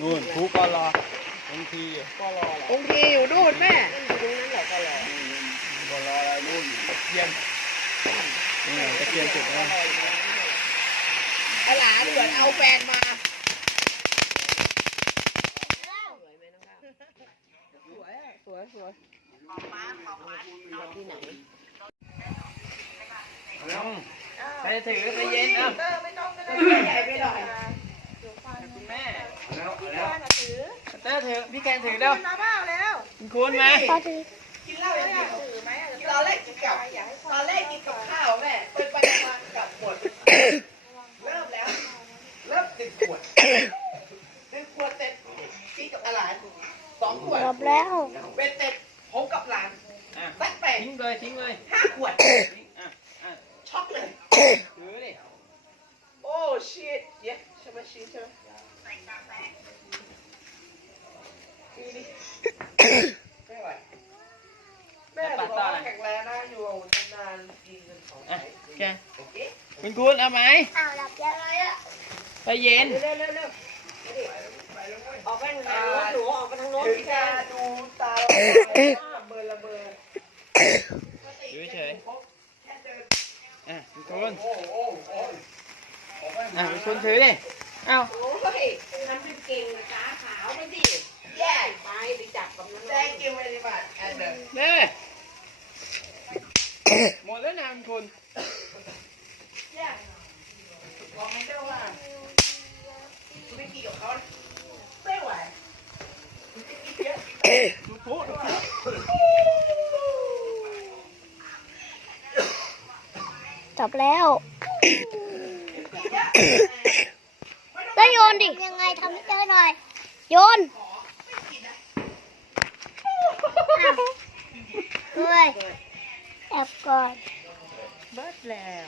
นู่นครูปลองทีปลอ องค์ทีอยู่นู่นแม่ อยู่ตรงนั้นแหละก็รอ ปลอะไรนู่นตะเกียนนี่ตะเกียนจุดนะ หลานเหมือนเอาแฟนมา สวยไหมน้องก้าวสวยอ่ะสวยที่ไหน ใครถือใจเย็นนะ ไม่ต้องใหญ่ไปหน่อย คุณแม่แล้วเต้ถือพี่แกนถือเร็ว มาบ้าแล้ว คุณไหม กินเหล้าอย่างเดียวถือไหมตอนแรกกินกับข้าวแม่เป็นไปมากับขวดเริ่มแล้วเริ่ม1 ขวด1 ขวดเสร็จกินกับหลาน2 ขวด จบแล้ว เป็นเสร็จผมกับหลานสักแปด ทิ้งเลย 5 ขวด อ่ะ ช็อกเลย ถือดิ โอ้ชิตเย้ใช่ไหมชิตใช่ไหมไม่ไหวแม่สุขภาพแข็งแรงนะอยู่นานๆกินกันของ อ่ะ ใช้ โอเคคุณเอาไหม อ้าวหลับยังไงอะ ใจเย็น เร็วออกไปทางโน้นหนูออกไปทางโน้น ถึง พี่แก จะดูตาเบอร์ละเบอร์ อยู่เฉยอ่ะคุณ โอ้โห อ่ะคุณถือดิเอ้า โอ้ย ทำเป็นเก่งนะขาขาวไปดิ แย่ ไปจับกับนั้น Thank you very much and เน่หมดแล้วนะคุณ บอกไม่ได้ว่าไม่กี่กับเขาไม่ไหว ดูปุ๊ดูปุ๊ จบแล้วก็โยนดิยังไงทำให้เจอหน่อยโยนด้วยแอบก่อน เบิดแล้ว